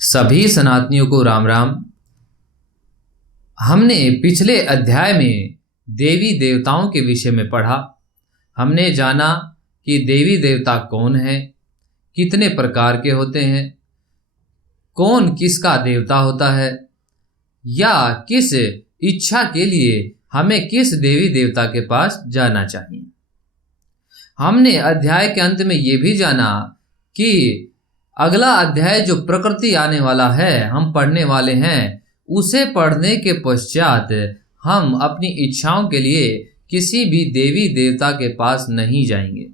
सभी सनातनियों को राम राम। हमने पिछले अध्याय में देवी देवताओं के विषय में पढ़ा। हमने जाना कि देवी देवता कौन है, कितने प्रकार के होते हैं, कौन किसका देवता होता है, या किस इच्छा के लिए हमें किस देवी देवता के पास जाना चाहिए। हमने अध्याय के अंत में ये भी जाना कि अगला अध्याय जो प्रकृति आने वाला है, हम पढ़ने वाले हैं, उसे पढ़ने के पश्चात हम अपनी इच्छाओं के लिए किसी भी देवी देवता के पास नहीं जाएंगे।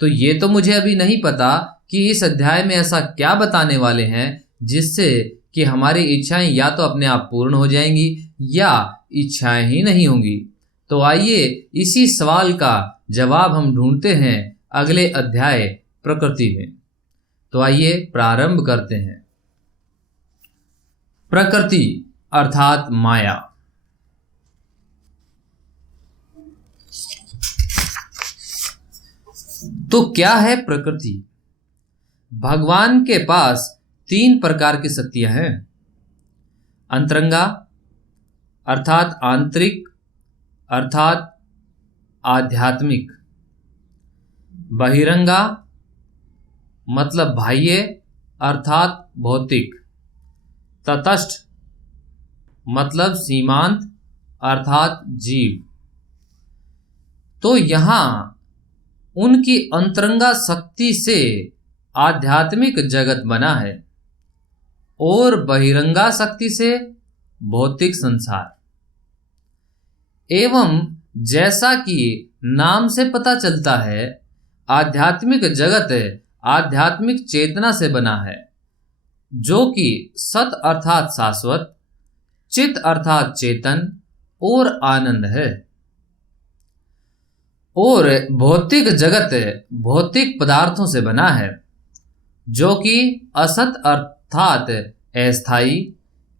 तो ये तो मुझे अभी नहीं पता कि इस अध्याय में ऐसा क्या बताने वाले हैं जिससे कि हमारी इच्छाएं या तो अपने आप पूर्ण हो जाएंगी या इच्छाएं ही नहीं होंगी। तो आइए इसी सवाल का जवाब हम ढूंढते हैं अगले अध्याय प्रकृति में। तो आइए प्रारंभ करते हैं। प्रकृति अर्थात माया। तो क्या है प्रकृति? भगवान के पास 3 प्रकार की शक्तियां हैं। अंतरंगा अर्थात आंतरिक अर्थात आध्यात्मिक, बहिरंगा मतलब बाह्य अर्थात भौतिक, तटस्थ मतलब सीमांत अर्थात जीव। तो यहाँ उनकी अंतरंगा शक्ति से आध्यात्मिक जगत बना है और बहिरंगा शक्ति से भौतिक संसार। एवं जैसा कि नाम से पता चलता है, आध्यात्मिक जगत आध्यात्मिक चेतना से बना है, जो कि सत अर्थात शाश्वत, चित अर्थात चेतन और आनंद है। और भौतिक जगत भौतिक पदार्थों से बना है, जो कि असत अर्थात अस्थाई,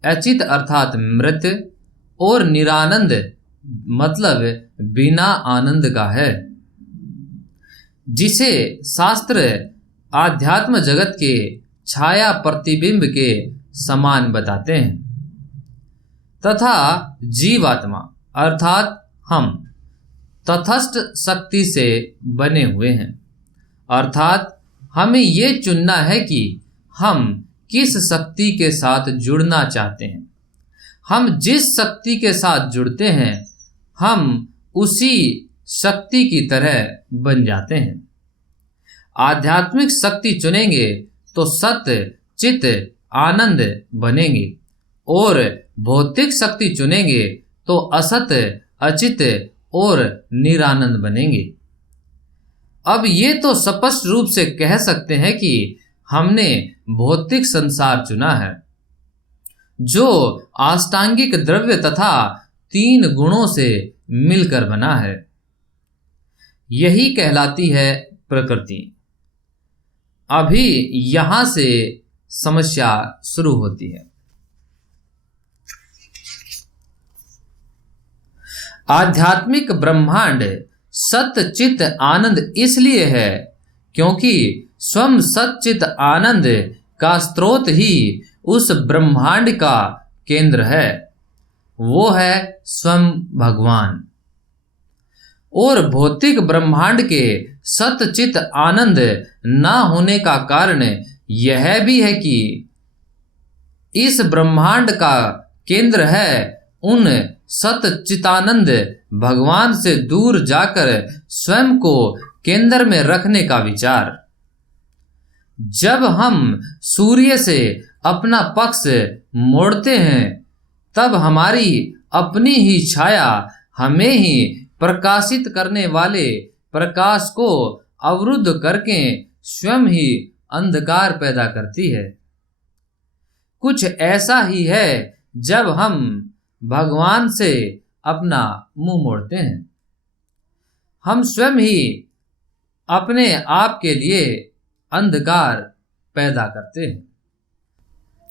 अचित अर्थात मृत और निरानंद मतलब बिना आनंद का है, जिसे शास्त्र आध्यात्म जगत के छाया प्रतिबिंब के समान बताते हैं। तथा जीवात्मा अर्थात हम तटस्थ शक्ति से बने हुए हैं, अर्थात हमें ये चुनना है कि हम किस शक्ति के साथ जुड़ना चाहते हैं। हम जिस शक्ति के साथ जुड़ते हैं, हम उसी शक्ति की तरह बन जाते हैं। आध्यात्मिक शक्ति चुनेंगे तो सत्य चित आनंद बनेंगे, और भौतिक शक्ति चुनेंगे तो असत अचित और निरानंद बनेंगे। अब ये तो स्पष्ट रूप से कह सकते हैं कि हमने भौतिक संसार चुना है, जो आष्टांगिक द्रव्य तथा 3 गुणों से मिलकर बना है। यही कहलाती है प्रकृति। अभी यहां से समस्या शुरू होती है। आध्यात्मिक ब्रह्मांड सत्य चित आनंद इसलिए है क्योंकि स्वयं सच्चित आनंद का स्रोत ही उस ब्रह्मांड का केंद्र है। वो है स्वयं भगवान। और भौतिक ब्रह्मांड के सतचित आनंद न होने का कारण यह भी है कि इस ब्रह्मांड का केंद्र है उन सतचितानंद भगवान से दूर जाकर स्वयं को केंद्र में रखने का विचार। जब हम सूर्य से अपना पक्ष मोड़ते हैं, तब हमारी अपनी ही छाया हमें ही प्रकाशित करने वाले प्रकाश को अवरुद्ध करके स्वयं ही अंधकार पैदा करती है। कुछ ऐसा ही है जब हम भगवान से अपना मुंह मोड़ते हैं। हम स्वयं ही अपने आप के लिए अंधकार पैदा करते हैं।